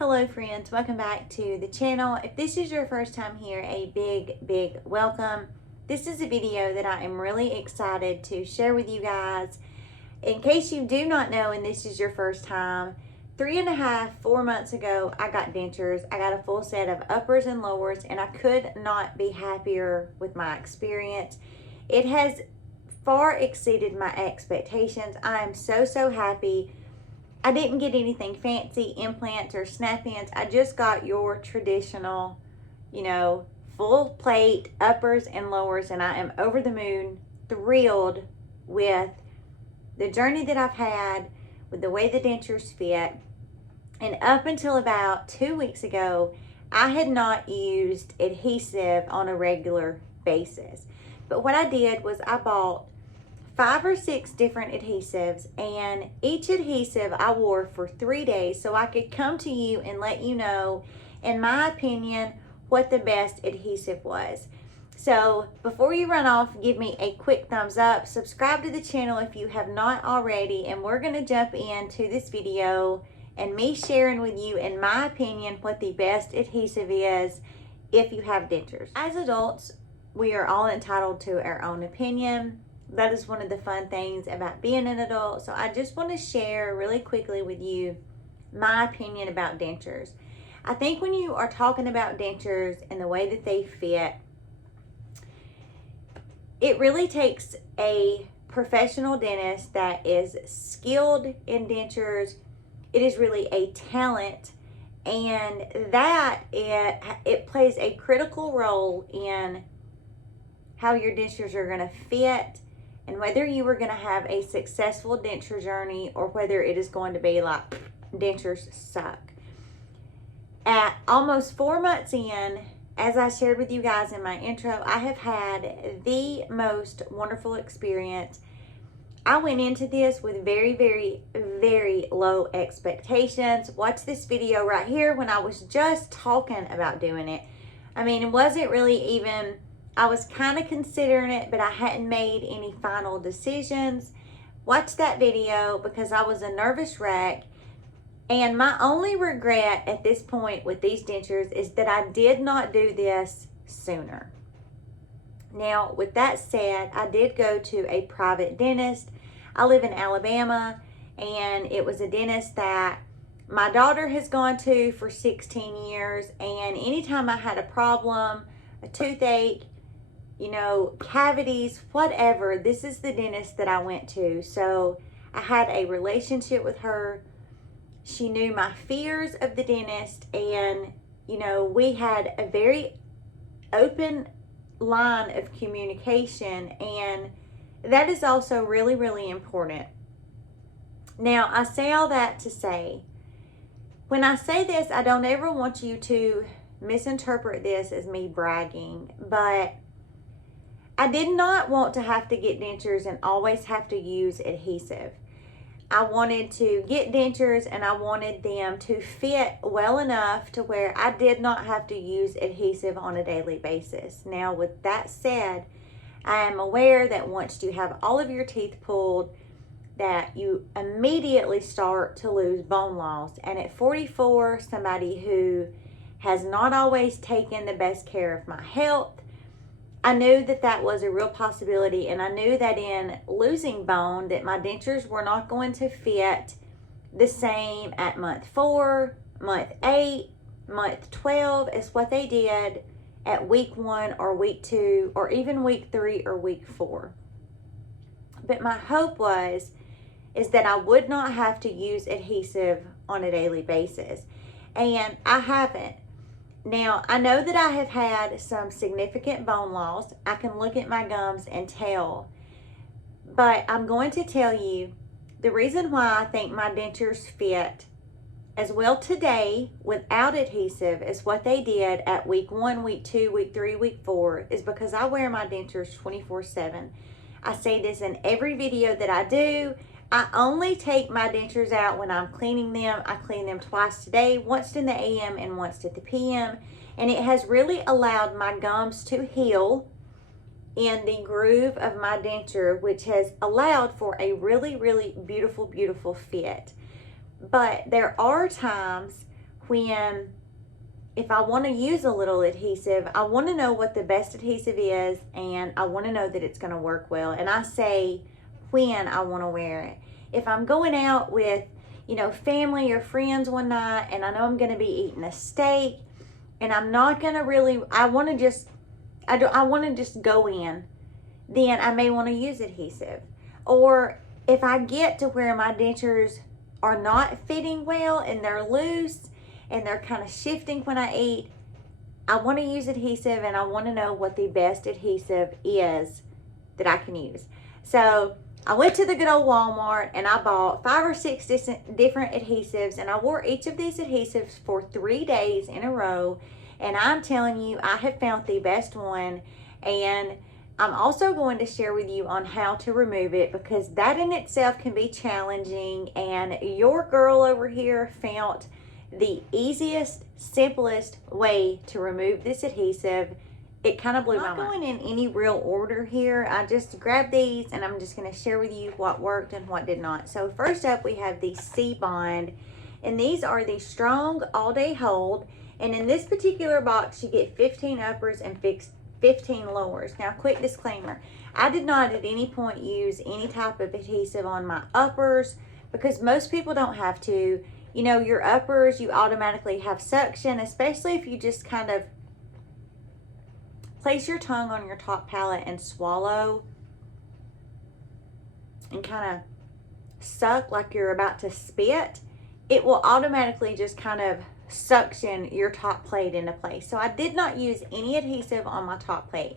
Hello friends, welcome back to the channel. If this is your first time here, a big welcome. This is a video that I am really excited to share with you guys. In case you do not know and this is your first time, 4 months ago I got dentures. I got a full set of uppers and lowers and I could not be happier with my experience. It has far exceeded my expectations. I am so happy. I didn't get anything fancy, implants or snap-ins. I just got your traditional, full plate uppers and lowers, and I am over the moon, thrilled with the journey that I've had, with the way the dentures fit. And up until about 2 weeks ago, I had not used adhesive on a regular basis. But what I did was I bought 5 or 6 different adhesives, and each adhesive I wore for 3 days so I could come to you and let you know, in my opinion, what the best adhesive was. So before you run off, give me a quick thumbs up, subscribe to the channel if you have not already, and we're going to jump into this video and me sharing with you, in my opinion, what the best adhesive is if you have dentures. As adults, we are all entitled to our own opinion. That is one of the fun things about being an adult. So I just want to share really quickly with you my opinion about dentures. I think when you are talking about dentures and the way that they fit, it really takes a professional dentist that is skilled in dentures. It is really a talent, and that it plays a critical role in how your dentures are going to fit, and whether you are going to have a successful denture journey or whether it is going to be like dentures suck. At almost 4 months in, as I shared with you guys in my intro, I have had the most wonderful experience. I went into this with very low expectations. Watch this video right here when I was just talking about doing it. I mean, it wasn't really even, I was kind of considering it, but I hadn't made any final decisions. Watch that video because I was a nervous wreck. And my only regret at this point with these dentures is that I did not do this sooner. Now, with that said, I did go to a private dentist. I live in Alabama, and it was a dentist that my daughter has gone to for 16 years. And anytime I had a problem, a toothache, cavities, whatever, this is the dentist that I went to. So I had a relationship with her. She knew my fears of the dentist, and we had a very open line of communication, and that is also really important. Now, I say all that to say, when I say this, I don't ever want you to misinterpret this as me bragging, but I did not want to have to get dentures and always have to use adhesive. I wanted to get dentures and I wanted them to fit well enough to where I did not have to use adhesive on a daily basis. Now, with that said, I am aware that once you have all of your teeth pulled, that you immediately start to lose bone loss. And at 44, somebody who has not always taken the best care of my health, I knew that that was a real possibility, and I knew that in losing bone that my dentures were not going to fit the same at month 4, month 8, month 12 as what they did at week 1 or week 2 or even week 3 or week 4. But my hope is that I would not have to use adhesive on a daily basis, and I haven't. Now, I know that I have had some significant bone loss. I can look at my gums and tell. But I'm going to tell you the reason why I think my dentures fit as well today without adhesive as what they did at week 1, week 2, week 3, week 4 is because I wear my dentures 24/7. I say this in every video that I do. I only take my dentures out when I'm cleaning them. I clean them twice a day, once in the AM and once at the PM. And it has really allowed my gums to heal in the groove of my denture, which has allowed for a really beautiful fit. But there are times if I want to use a little adhesive, I want to know what the best adhesive is, and I want to know that it's going to work well. And I say when I want to wear it. If I'm going out with, you know, family or friends one night, and I know I'm going to be eating a steak, and I'm not going to really, I want to just go in, then I may want to use adhesive. Or if I get to where my dentures are not fitting well and they're loose and they're kind of shifting when I eat, I want to use adhesive, and I want to know what the best adhesive is that I can use. So I went to the good old Walmart and I bought 5 or 6 different adhesives, and I wore each of these adhesives for 3 days in a row. And I'm telling you, I have found the best one. And I'm also going to share with you on how to remove it, because that in itself can be challenging. And your girl over here found the easiest, simplest way to remove this adhesive. It kind of blew my mind. I'm not going in any real order here. I just grabbed these and I'm just going to share with you what worked and what did not. So first up, we have the Seabond, and these are the strong all-day hold. And in this particular box, you get 15 uppers and 15 lowers. Now, quick disclaimer, I did not at any point use any type of adhesive on my uppers, because most people don't have to. You know, your uppers, you automatically have suction, especially if you just kind of place your tongue on your top palate and swallow and kind of suck like you're about to spit. It will automatically just kind of suction your top plate into place. So I did not use any adhesive on my top plate.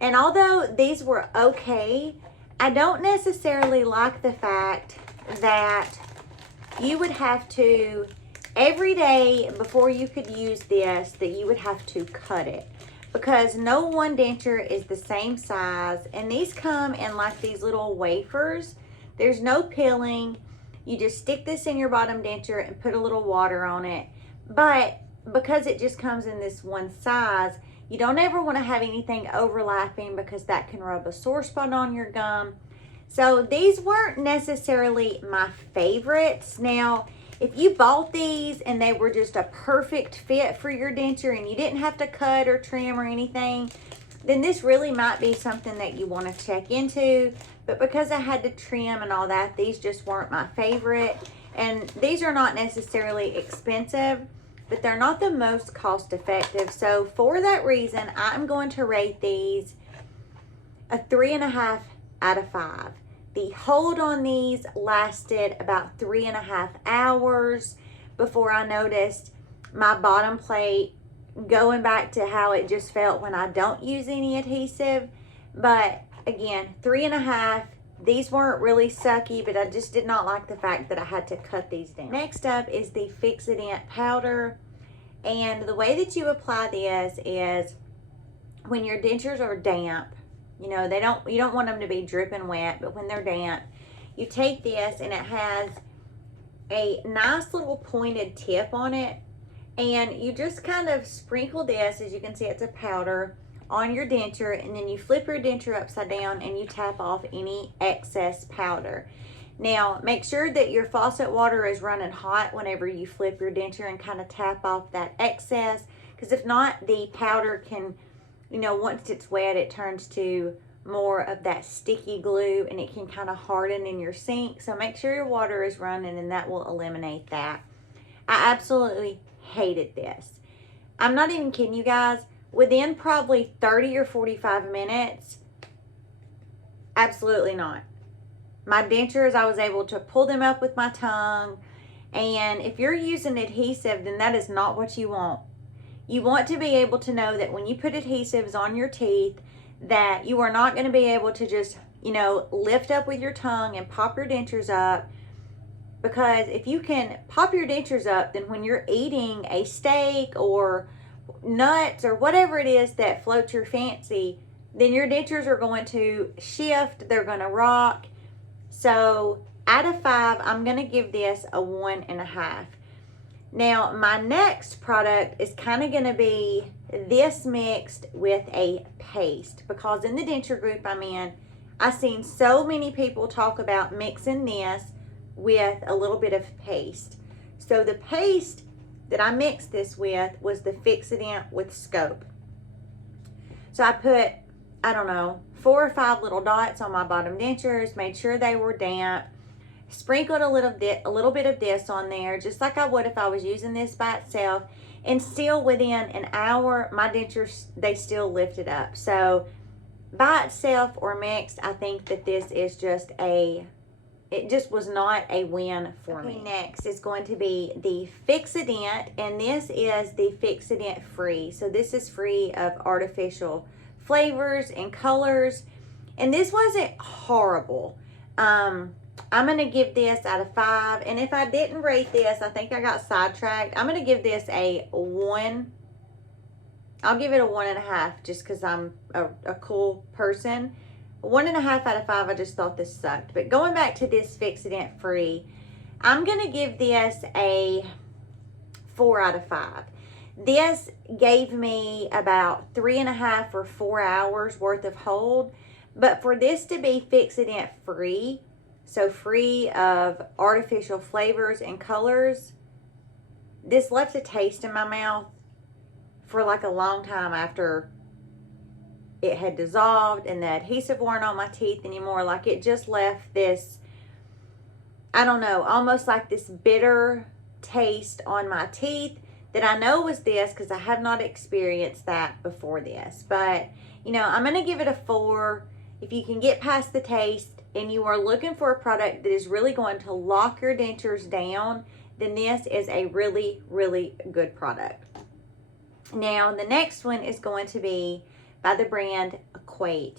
And although these were okay, I don't necessarily like the fact that you would have to, every day before you could use this, that you would have to cut it, because no one denture is the same size. And these come in like these little wafers. There's no peeling. You just stick this in your bottom denture and put a little water on it. But because it just comes in this one size, you don't ever want to have anything overlapping, because that can rub a sore spot on your gum. So these weren't necessarily my favorites. Now, if you bought these and they were just a perfect fit for your denture and you didn't have to cut or trim or anything, then this really might be something that you want to check into. But because I had to trim and all that, these just weren't my favorite. And these are not necessarily expensive, but they're not the most cost effective. So for that reason, I'm going to rate these a 3.5 out of 5. The hold on these lasted about 3.5 hours before I noticed my bottom plate going back to how it just felt when I don't use any adhesive. But again, 3.5. These weren't really sucky, but I just did not like the fact that I had to cut these down. Next up is the Fixodent powder. And the way that you apply this is when your dentures are damp, you know, you don't want them to be dripping wet, but when they're damp, you take this, and it has a nice little pointed tip on it, and you just kind of sprinkle this, as you can see it's a powder, on your denture, and then you flip your denture upside down and you tap off any excess powder. Now, make sure that your faucet water is running hot whenever you flip your denture and kind of tap off that excess, because if not, the powder can, you know, once it's wet, it turns to more of that sticky glue, and it can kind of harden in your sink. So make sure your water is running, and that will eliminate that. I absolutely hated this. I'm not even kidding you guys. Within probably 30 or 45 minutes, absolutely not. My dentures, I was able to pull them up with my tongue. And if you're using adhesive, then that is not what you want. You want to be able to know that when you put adhesives on your teeth, that you are not going to be able to just, you know, lift up with your tongue and pop your dentures up. Because if you can pop your dentures up, then when you're eating a steak or nuts or whatever it is that floats your fancy, then your dentures are going to shift, they're going to rock. So out of 5, I'm going to give this a 1.5. Now, my next product is kind of going to be this mixed with a paste, because in the denture group I'm in, I've seen so many people talk about mixing this with a little bit of paste. So the paste that I mixed this with was the Fixodent with Scope. So I put, I don't know, 4 or 5 little dots on my bottom dentures, made sure they were damp, sprinkled a little bit of this on there, just like I would if I was using this by itself, and still within an hour, my dentures, they still lifted up. So by itself or mixed, I think that this is just it just was not a win for me. Next is going to be the Fixodent, and this is the Fixodent free. So this is free of artificial flavors and colors, and this wasn't horrible. I'm gonna give this out of 5, and if I didn't rate this, I think I got sidetracked. I'm gonna give this a 1. I'll give it a 1.5 just because I'm a cool person. 1.5 out of 5, I just thought this sucked. But going back to this Fixodent free, I'm gonna give this a 4 out of 5. This gave me about 3.5 or 4 hours worth of hold. But for this to be Fixodent free, so free of artificial flavors and colors, this left a taste in my mouth for like a long time after it had dissolved and the adhesive weren't on my teeth anymore. Like it just left this, I don't know, almost like this bitter taste on my teeth that I know was this because I have not experienced that before this. But, you know, I'm going to give it a 4. If you can get past the taste and you are looking for a product that is really going to lock your dentures down, then this is a really, really good product. Now, the next one is going to be by the brand Equate.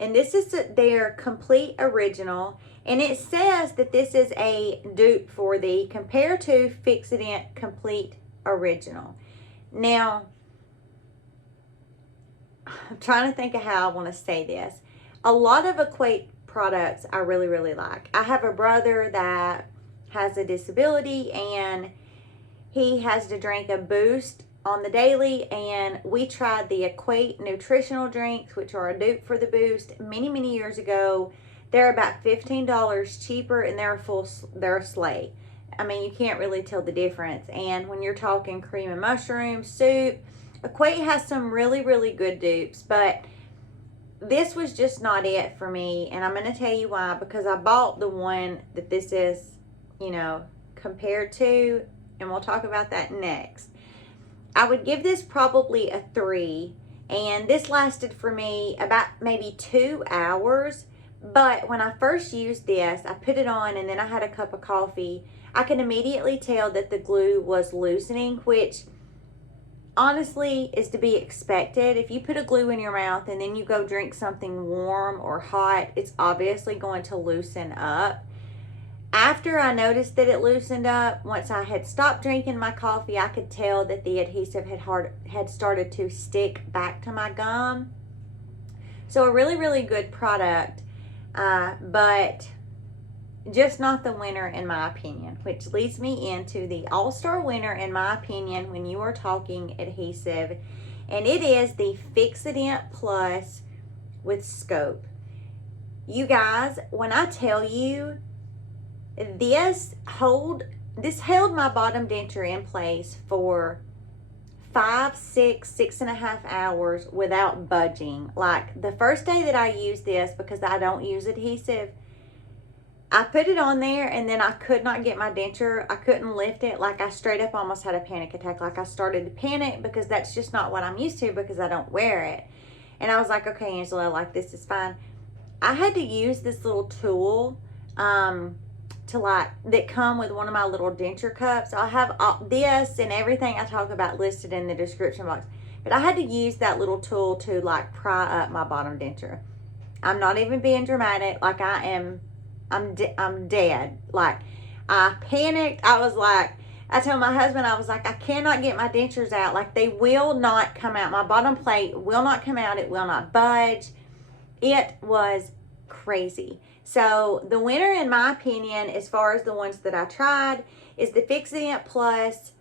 And this is their complete original. And it says that this is a dupe for the Compare to Fixodent Complete Original. Now, I'm trying to think of how I want to say this. A lot of Equate products I really, really like. I have a brother that has a disability and he has to drink a Boost on the daily, and we tried the Equate nutritional drinks, which are a dupe for the Boost, many years ago. They're about $15 cheaper, and they're a sleigh. I mean, you can't really tell the difference. And when you're talking cream and mushroom soup, Equate has some really, really good dupes, but this was just not it for me. And I'm going to tell you why, because I bought the one that this is, you know, compared to, and we'll talk about that next. I would give this probably a 3, and this lasted for me about maybe 2 hours. But when I first used this, I put it on and then I had a cup of coffee. I could immediately tell that the glue was loosening, which honestly is to be expected. If you put a glue in your mouth and then you go drink something warm or hot, it's obviously going to loosen up. After I noticed that it loosened up, once I had stopped drinking my coffee, I could tell that the adhesive had started to stick back to my gum. So a really, really good product, but just not the winner in my opinion, which leads me into the all-star winner in my opinion when you are talking adhesive, and it is the Fixodent Plus with Scope. You guys, when I tell you, this held my bottom denture in place for 5, 6, 6.5 hours without budging. Like the first day that I used this, because I don't use adhesive, I put it on there and then I could not get my denture. I couldn't lift it. Like I straight up almost had a panic attack. Like I started to panic because that's just not what I'm used to because I don't wear it. And I was like, okay, Angela, like this is fine. I had to use this little tool that come with one of my little denture cups. I have this and everything I talk about listed in the description box, but I had to use that little tool to like pry up my bottom denture. I'm not even being dramatic. Like I'm dead. Like I panicked. I was like, I told my husband, I was like, I cannot get my dentures out. Like they will not come out. My bottom plate will not come out. It will not budge. It was crazy. So the winner in my opinion, as far as the ones that I tried, is the Fixodent Plus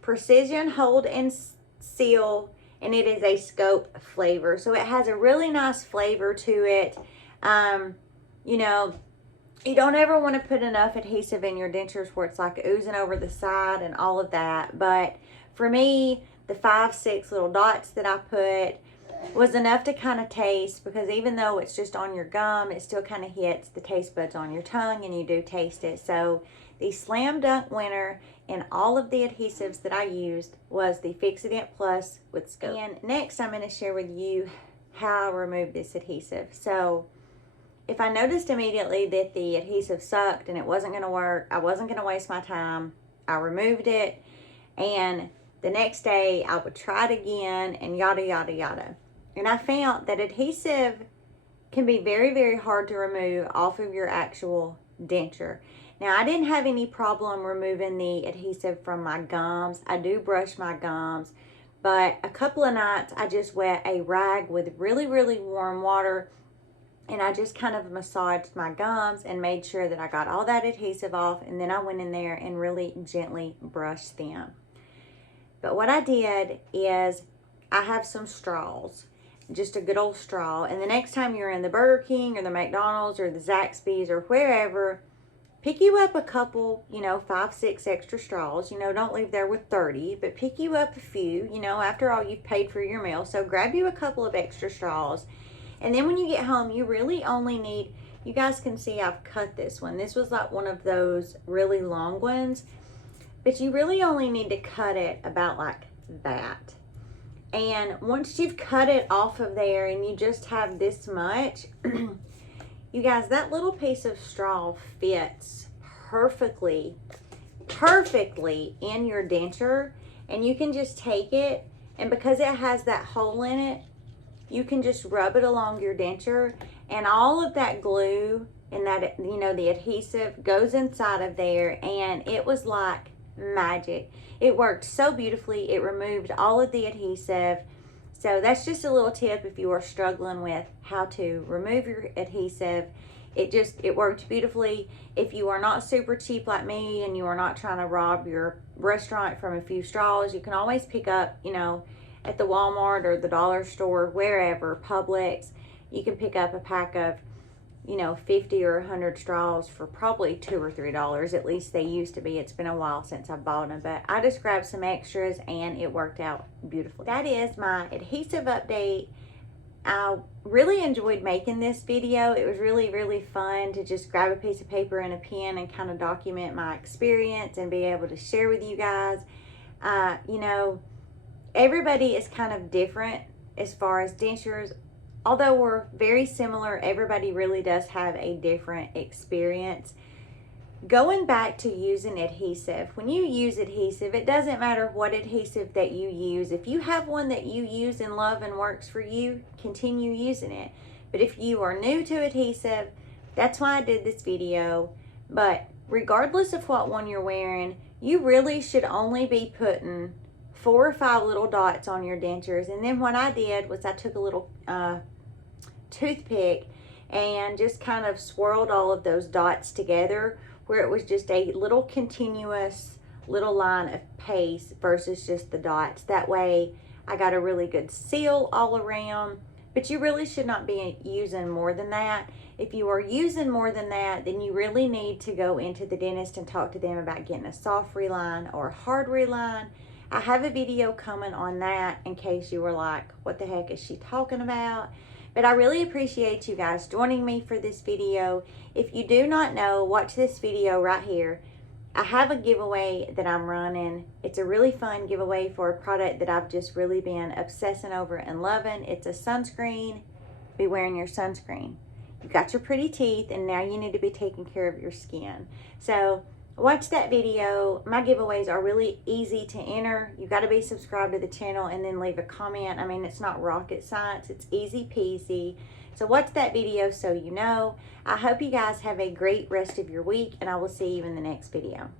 Precision Hold and Seal, and it is a Scope flavor. So it has a really nice flavor to it. You know, You don't ever want to put enough adhesive in your dentures where it's like oozing over the side and all of that. But for me, the 5-6 little dots that I put was enough to kind of taste, because even though it's just on your gum, it still kind of hits the taste buds on your tongue and you do taste it. So the slam dunk winner in all of the adhesives that I used was the Fixodent Plus with Scope. And next I'm going to share with you how I remove this adhesive. So if I noticed immediately that the adhesive sucked and it wasn't going to work, I wasn't going to waste my time, I removed it, and the next day I would try it again, and yada yada yada. And I found that adhesive can be very, very hard to remove off of your actual denture. Now, I didn't have any problem removing the adhesive from my gums. I do brush my gums, but a couple of nights I just wet a rag with really, really warm water, and I just kind of massaged my gums and made sure that I got all that adhesive off, and then I went in there and really gently brushed them. But what I did is I have some straws, just a good old straw, and the next time you're in the Burger King or the McDonald's or the Zaxby's or wherever, pick you up a couple, 5-6 extra straws. Don't leave there with 30, but pick you up a few. After all, you've paid for your meal, so grab you a couple of extra straws. And then when you get home, you really only need, you guys can see I've cut this one. This was like one of those really long ones, but you really only need to cut it about like that. And once you've cut it off of there and you just have this much, you guys, that little piece of straw fits perfectly in your denture. And you can just take it, and because it has that hole in it, you can just rub it along your denture, and all of that glue and that, the adhesive goes inside of there, and it was like magic. It worked so beautifully. It removed all of the adhesive. So that's just a little tip if you are struggling with how to remove your adhesive. It worked beautifully. If you are not super cheap like me and you are not trying to rob your restaurant from a few straws, you can always pick up, at the Walmart or the dollar store, wherever, Publix, you can pick up a pack of, 50 or 100 straws for probably $2 or $3. At least they used to be. It's been a while since I bought them, but I just grabbed some extras and it worked out beautifully. That is my adhesive update. I really enjoyed making this video. It was really, really fun to just grab a piece of paper and a pen and kind of document my experience and be able to share with you guys. Everybody is kind of different as far as dentures. Although we're very similar, everybody really does have a different experience. Going back to using adhesive, when you use adhesive, it doesn't matter what adhesive that you use. If you have one that you use and love and works for you, continue using it. But if you are new to adhesive, that's why I did this video. But regardless of what one you're wearing, you really should only be putting 4 or 5 little dots on your dentures. And then what I did was I took a little toothpick and just kind of swirled all of those dots together, where it was just a little continuous little line of paste versus just the dots. That way I got a really good seal all around. But you really should not be using more than that. If you are using more than that, then you really need to go into the dentist and talk to them about getting a soft reline or a hard reline. I have a video coming on that in case you were like, what the heck is she talking about? But I really appreciate you guys joining me for this video. If you do not know, watch this video right here. I have a giveaway that I'm running. It's a really fun giveaway for a product that I've just really been obsessing over and loving. It's a sunscreen. Be wearing your sunscreen. You've got your pretty teeth, and now you need to be taking care of your skin. So watch that video. My giveaways are really easy to enter. You got to be subscribed to the channel and then leave a comment. I mean, it's not rocket science. It's easy peasy. So watch that video so you know. I hope you guys have a great rest of your week, and I will see you in the next video.